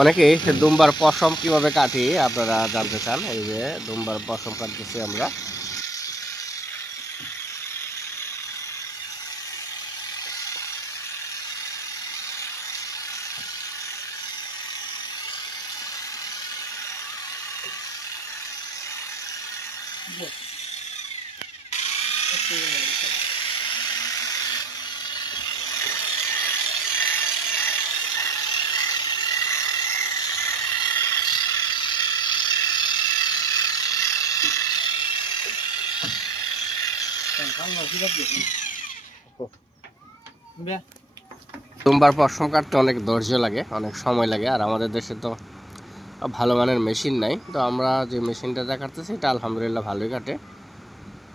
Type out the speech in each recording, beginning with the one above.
অনেকেই দুম্বার পশম কিভাবে কাটি আপনারা জানতে চান। এই যে দুম্বার পশম কাটতেছি আমরা। দুম্বার পশম কাটতে অনেক ধৈর্য লাগে, অনেক সময় লাগে। আর আমাদের দেশে তো ভালো মানের মেশিন নাই, তো আমরা যে মেশিনটা কাটতেছি এটা আলহামদুলিল্লাহ ভালোই কাটে।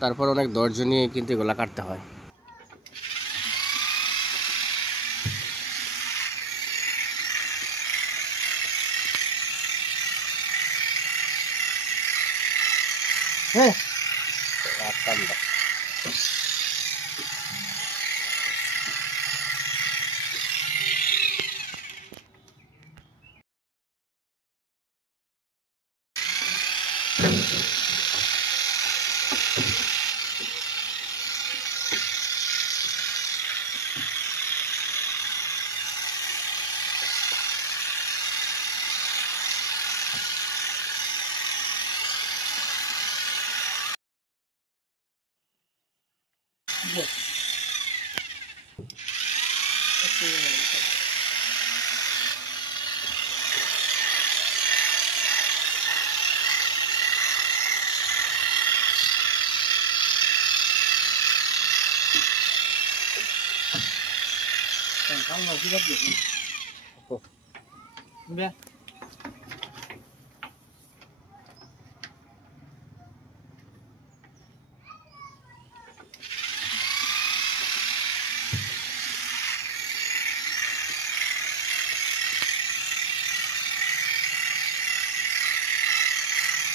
তারপর অনেক ধৈর্য নিয়ে কিন্তু এগুলো কাটতে হয়। হ্যাঁ,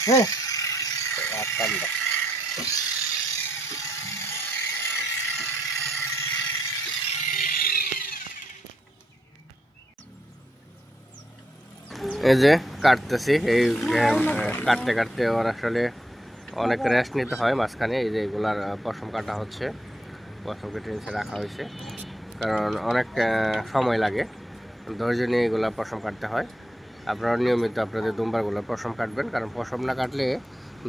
হ্যাঁ, এই যে কাটতেছি। এই কাটতে কাটতে ওর আসলে অনেক রেস্ট নিতে হয় মাঝখানে। এই যে এগুলার পশম কাটা হচ্ছে, পশম কেটে নিচে রাখা হয়েছে, কারণ অনেক সময় লাগে। ধৈর্য নিয়ে এগুলা পশম কাটতে হয়। আপনারা নিয়মিত আপনাদের দুম্বাগুলোর পশম কাটবেন, কারণ পশম না কাটলে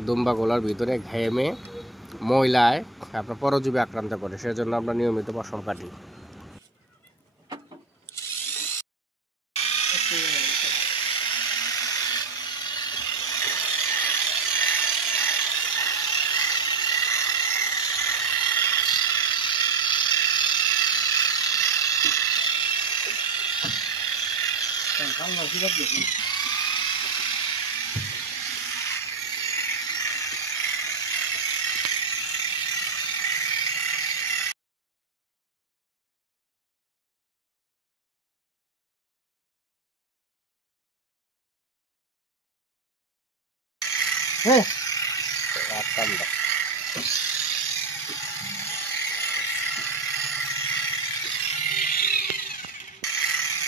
দুম্বাগুলোর ভিতরে ঘেমে ময়লায় আপনার পরজীবী আক্রান্ত করে। সেজন্য আমরা নিয়মিত পশম কাটি। হ্যাঁ,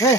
হ্যাঁ,